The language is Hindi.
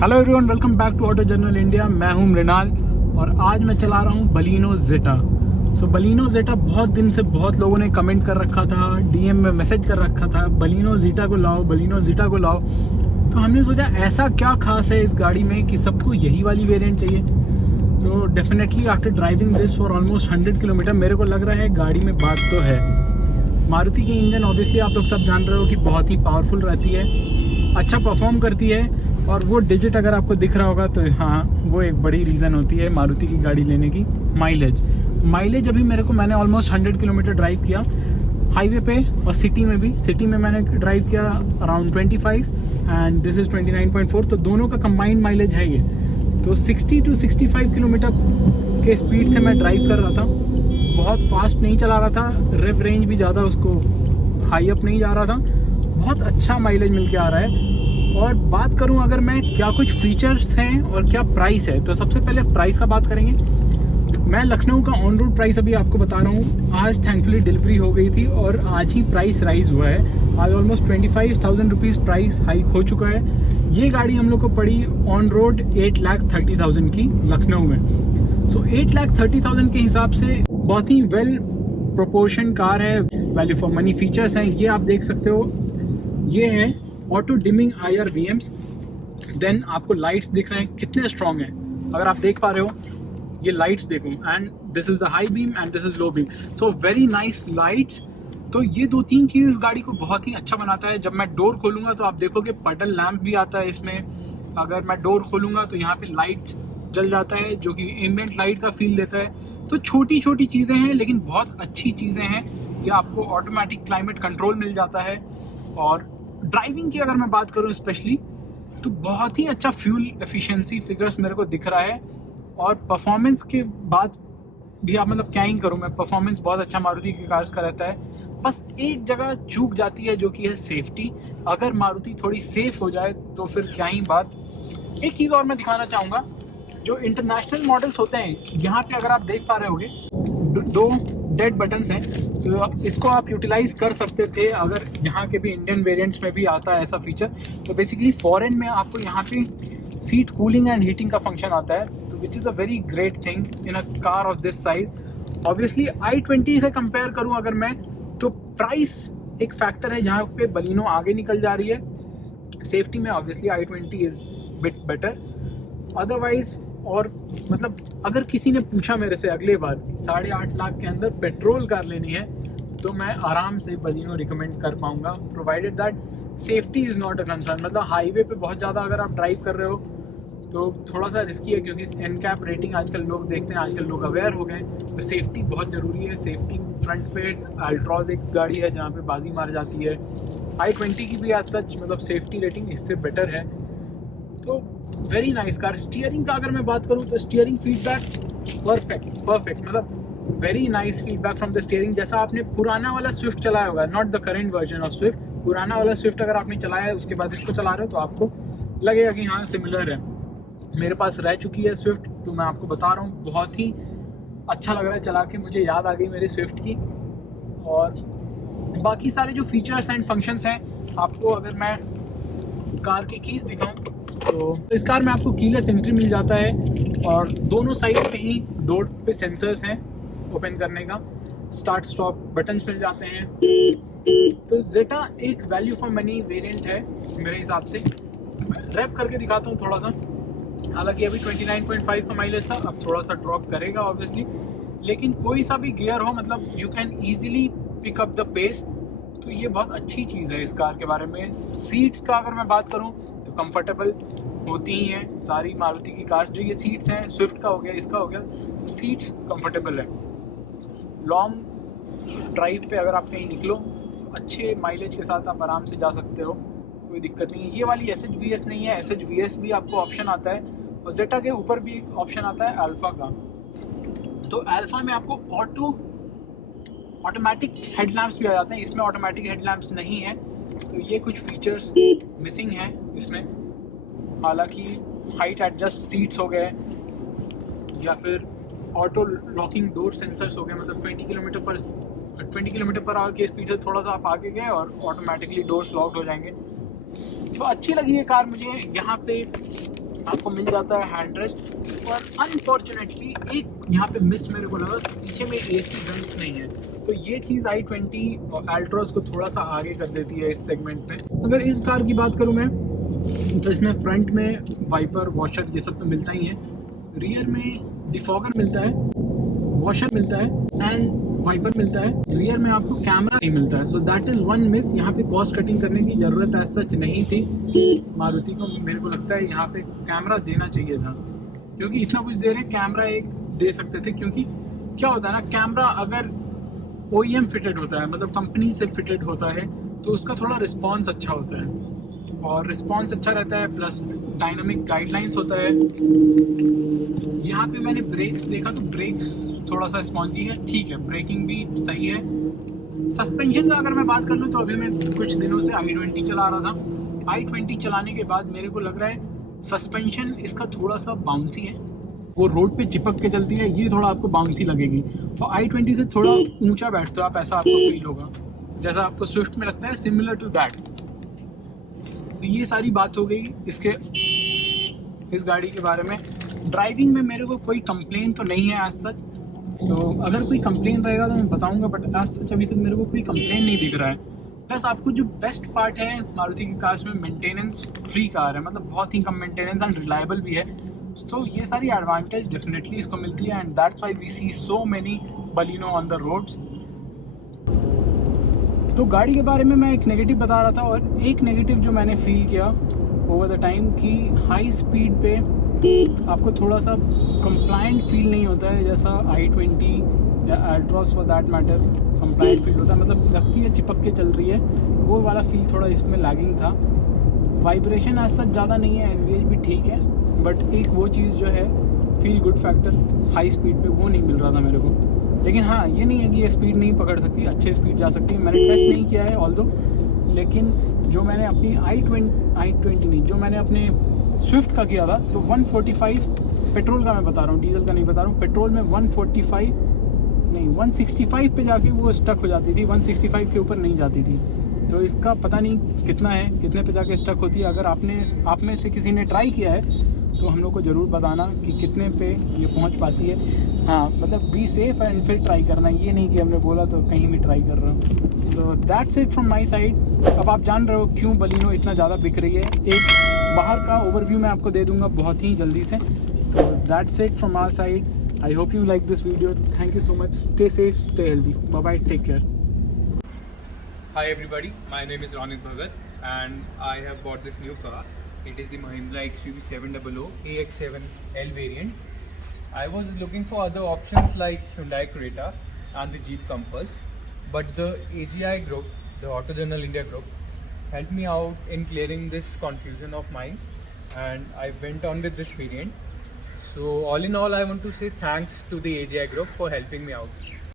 Hello everyone, welcome back to auto journal India. मैं हूं मृणाल और आज मैं चला रहा हूं बलिनो जेटा। बलिनो जेटा बहुत दिन से बहुत लोगों ने कमेंट कर रखा था, डीएम में मैसेज कर रखा था, बलिनो जेटा को लाओ, बलिनो जेटा को लाओ। तो हमने सोचा ऐसा क्या खास है इस गाड़ी में कि सबको यही वाली वेरिएंट चाहिए। तो definitely after driving this for almost 100 kilometre मेरे को लग रहा है गाड़ी में बात तो है। मारुति की इंजन ऑब्वियसली आप लोग सब जान रहे हो कि बहुत ही पावरफुल रहती है, अच्छा परफॉर्म करती है। और वो डिजिट अगर आपको दिख रहा होगा तो हाँ, वो एक बड़ी रीज़न होती है मारुति की गाड़ी लेने की। माइलेज अभी मैंने ऑलमोस्ट 100 किलोमीटर ड्राइव किया हाईवे पे और सिटी में भी। सिटी में मैंने ड्राइव किया अराउंड 25 एंड दिस इज़ 29.4, तो दोनों का कंबाइंड माइलेज है ये। तो 60 to 65 किलोमीटर के स्पीड से मैं ड्राइव कर रहा था, बहुत फास्ट नहीं चला रहा था, रिव रेंज भी ज़्यादा उसको हाई अप नहीं जा रहा था, बहुत अच्छा माइलेज मिल के आ रहा है। और बात करूं अगर मैं क्या कुछ फीचर्स हैं और क्या प्राइस है, तो सबसे पहले प्राइस का बात करेंगे। मैं लखनऊ का ऑन रोड प्राइस अभी आपको बता रहा हूं। आज थैंकफुली डिलीवरी हो गई थी और आज ही प्राइस राइज हुआ है। आज ऑलमोस्ट 25,000 रुपीज़ प्राइस हाइक हो चुका है। ये गाड़ी हम लोग को पड़ी ऑन रोड 8,30,000 की लखनऊ में। 8,30,000 के हिसाब से बहुत ही वेल प्रोपोर्शन कार है, वैल्यू फॉर मनी फीचर्स हैं। ये आप देख सकते हो, ये है ऑटो डिमिंग IRVMs। देन आपको लाइट्स दिख रहे हैं कितने स्ट्रॉन्ग हैं, अगर आप देख पा रहे हो ये लाइट्स देखो, and this is the high beam and this is low beam, so very nice lights. तो ये दो तीन चीज़ इस गाड़ी को बहुत ही अच्छा बनाता है। जब मैं डोर खोलूंगा तो आप देखोगे पडल लैंप भी आता है इसमें। अगर मैं डोर खोलूंगा तो यहाँ पे लाइट जल जाता है जो कि एम्बिएंट लाइट का फील देता है। तो छोटी छोटी चीज़ें हैं लेकिन बहुत अच्छी चीज़ें हैं। ये आपको ऑटोमेटिक क्लाइमेट कंट्रोल मिल जाता है। और ड्राइविंग की अगर मैं बात करूं स्पेशली, तो बहुत ही अच्छा फ्यूल एफिशिएंसी फिगर्स मेरे को दिख रहा है। और परफॉर्मेंस के बाद भी आप मतलब क्या ही करूं मैं, परफॉर्मेंस बहुत अच्छा मारुति की कार्स का रहता है। बस एक जगह चूक जाती है जो कि है सेफ्टी। अगर मारुति थोड़ी सेफ हो जाए तो फिर क्या ही बात। एक चीज़ और मैं दिखाना चाहूँगा, जो इंटरनेशनल मॉडल्स होते हैं यहाँ पे अगर आप देख पा रहे होगे दो डेड बटन्स हैं, तो इसको आप यूटिलाइज कर सकते थे अगर यहाँ के भी इंडियन वेरिएंट्स में भी आता है ऐसा फीचर। तो बेसिकली फॉरेन में आपको यहाँ पे सीट कूलिंग एंड हीटिंग का फंक्शन आता है, तो which is a very great thing in a car of this size. Obviously i20 से कंपेयर करूँ अगर मैं, तो प्राइस एक फैक्टर है जहाँ पे बलिनो आगे निकल जा रही है। सेफ्टी में obviously i20 is bit better. Otherwise और मतलब अगर किसी ने पूछा मेरे से अगले बार 8.5 लाख के अंदर पेट्रोल कार लेनी है, तो मैं आराम से बलिनो रिकमेंड कर पाऊंगा, provided that safety is not a concern. मतलब हाईवे पे बहुत ज़्यादा अगर आप ड्राइव कर रहे हो तो थोड़ा सा रिस्की है, क्योंकि NCAP रेटिंग आजकल लोग देखते हैं, आजकल लोग अवेयर हो गए। तो सेफ्टी बहुत ज़रूरी है। सेफ्टी फ्रंट पे अल्ट्रॉज एक गाड़ी है जहाँ पे बाजी मार जाती है। i20 की भी आज सच मतलब सेफ्टी रेटिंग इससे बेटर है। तो वेरी नाइस कार। स्टीयरिंग का अगर मैं बात करूँ तो स्टीयरिंग फीडबैक परफेक्ट मतलब very nice feedback from the steering. जैसा आपने पुराना वाला स्विफ्ट चलाया होगा, not the current version of Swift, पुराना वाला स्विफ्ट अगर आपने चलाया है उसके बाद इसको चला रहे हो तो आपको लगेगा कि हाँ सिमिलर है। मेरे पास रह चुकी है स्विफ्ट, तो मैं आपको बता रहा हूँ बहुत ही अच्छा लग रहा है चला के। मुझे याद आ गई मेरी स्विफ्ट की। और बाकी सारे जो फीचर्स एंड फंक्शंस हैं, आपको अगर मैं कार की कीज दिखाऊँ तो इस कार में आपको कीलेस एंट्री मिल जाता है और दोनों साइड पे ही डोर पे सेंसर्स हैं ओपन करने का। स्टार्ट स्टॉप बटन्स मिल जाते हैं। तो जेटा एक वैल्यू फॉर मनी वेरिएंट है मेरे हिसाब से। रैप करके दिखाता हूँ थोड़ा सा। हालांकि अभी 29.5 का माइलेज था, अब थोड़ा सा ड्रॉप करेगा ऑब्वियसली, लेकिन कोई सा भी गियर हो मतलब you can easily pick up the pace. तो ये बहुत अच्छी चीज़ है इस कार के बारे में। सीट्स का अगर मैं बात करूँ तो कंफर्टेबल होती ही हैं सारी मारुति की कार। जो ये सीट्स हैं, स्विफ्ट का हो गया, इसका हो गया, तो सीट्स कंफर्टेबल है। लॉन्ग ड्राइव पे अगर आप कहीं निकलो तो अच्छे माइलेज के साथ आप आराम से जा सकते हो, कोई दिक्कत नहीं है। ये वाली SHVS नहीं है, SHVS भी आपको ऑप्शन आता है। और जेटा के ऊपर भी ऑप्शन आता है अल्फा का। तो अल्फा में आपको ऑटोमेटिक हेडलैम्प्स भी आ जाते हैं, इसमें ऑटोमेटिक हेडलैम्प्स नहीं है। तो ये कुछ फीचर्स मिसिंग हैं इसमें। हालांकि हाइट एडजस्ट सीट्स हो गए या फिर ऑटो लॉकिंग डोर सेंसर्स हो गए, मतलब 20 किलोमीटर पर आवर की स्पीड से थोड़ा सा आप आगे गए और ऑटोमेटिकली डोर्स लॉक्ड हो जाएंगे। तो अच्छी लगी ये कार मुझे। यहाँ पे आपको मिल जाता है हैंड रेस्ट। और अनफॉर्चुनेटली एक यहाँ पे मिस मेरे को लगा, पीछे में AC वेंट्स नहीं है, तो ये चीज़ i20 और अल्ट्रॉस को थोड़ा सा आगे कर देती है इस सेगमेंट में। अगर इस कार की बात करूँ मैं, तो इसमें फ्रंट में वाइपर वॉशर ये सब तो मिलता ही है, रियर में डिफॉगर मिलता है, वॉशर मिलता है एंड वाइपर मिलता है। रियर में आपको कैमरा नहीं मिलता है, so that is one miss. यहाँ पे कॉस्ट कटिंग करने की ज़रूरत एज सच नहीं थी मारुति को, मेरे को लगता है यहाँ पे कैमरा देना चाहिए था, क्योंकि इतना कुछ दे रहे कैमरा एक दे सकते थे। क्योंकि क्या होता है ना, कैमरा अगर OEM फिटेड होता है, मतलब कंपनी से फिटेड होता है, तो उसका थोड़ा रिस्पॉन्स अच्छा होता है, और रिस्पॉन्स अच्छा रहता है, प्लस डायनामिक गाइडलाइंस होता है। यहाँ पे मैंने ब्रेक्स देखा तो ब्रेक्स थोड़ा सा स्पॉन्जी है, ठीक है, ब्रेकिंग भी सही है। सस्पेंशन का अगर मैं बात कर लूँ तो अभी मैं कुछ दिनों से i20 चला रहा था। i20 चलाने के बाद मेरे को लग रहा है सस्पेंशन इसका थोड़ा सा बाउंसी है, वो रोड पे चिपक के चलती है, ये थोड़ा आपको बाउंसी लगेगी। तो i20 से थोड़ा ऊंचा बैठते हो आप, ऐसा आपको फील होगा, जैसा आपको स्विफ्ट में लगता है, सिमिलर टू दैट। तो ये सारी बात हो गई इस गाड़ी के बारे में। ड्राइविंग में मेरे को कोई कंप्लेन तो नहीं है एज सच, तो अगर कोई कंप्लेन रहेगा तो मैं बताऊंगा, बट एज सच अभी तक मेरे को कोई कंप्लेन नहीं दिख रहा है। प्लस आपको जो बेस्ट पार्ट है मारुति की कार्स में, मेंटेनेंस फ्री कार है, मतलब बहुत ही कम मेंटेनेंस एंड रिलायबल भी है। तो ये सारी एडवांटेज डेफिनेटली इसको मिलती है, and that's why we see so many Baleno on the roads. तो गाड़ी के बारे में मैं एक नेगेटिव बता रहा था, और एक नेगेटिव जो मैंने फील किया ओवर द टाइम कि हाई स्पीड पे आपको थोड़ा सा कंप्लायंट फील नहीं होता है, जैसा i20 या Altroz for that matter compliant feel होता है, मतलब लगती है चिपक के चल रही है, वो वाला फील थोड़ा इसमें लैगिंग था। वाइब्रेशन ऐसा सच ज़्यादा नहीं है, NVH भी ठीक है, बट एक वो चीज़ जो है feel good factor high speed पे वो नहीं मिल रहा था मेरे को। लेकिन हाँ, ये नहीं है कि ये स्पीड नहीं पकड़ सकती, अच्छे स्पीड जा सकती है। मैंने टेस्ट नहीं किया है ऑल्दो, लेकिन जो मैंने अपनी i20 नहीं, जो मैंने अपने स्विफ्ट का किया था, तो 145 पेट्रोल का मैं बता रहा हूँ, डीजल का नहीं बता रहा हूँ। पेट्रोल में 165 पे जाके वो स्टक हो जाती थी, 165 के ऊपर नहीं जाती थी। तो इसका पता नहीं कितना है, कितने पे जाके स्टक होती है। अगर आप में से किसी ने ट्राई किया है तो हम लोग को ज़रूर बताना कि कितने पे ये पहुंच पाती है। हाँ, मतलब बी सेफ एंड फिर ट्राई करना, ये नहीं कि हमने बोला तो कहीं भी ट्राई कर रहा हूँ। So that's it from my side. अब आप जान रहे हो क्यों बलिनो इतना ज़्यादा बिक रही है। एक बाहर का ओवरव्यू मैं आपको दे दूँगा बहुत ही जल्दी से। तो that's it from our side. I hope you like this video. Thank you so much. Stay safe, stay healthy. Bye-bye, take care. Hi everybody, my name is Ronit Bhagat and I have bought this new car. It is the Mahindra XUV 700 AX7L variant. I was looking for other options like Hyundai Creta and the Jeep Compass, but the AGI group, the Auto Journal India group, helped me out in clearing this confusion of mine, and I went on with this variant. So all in all, I want to say thanks to the AGI group for helping me out.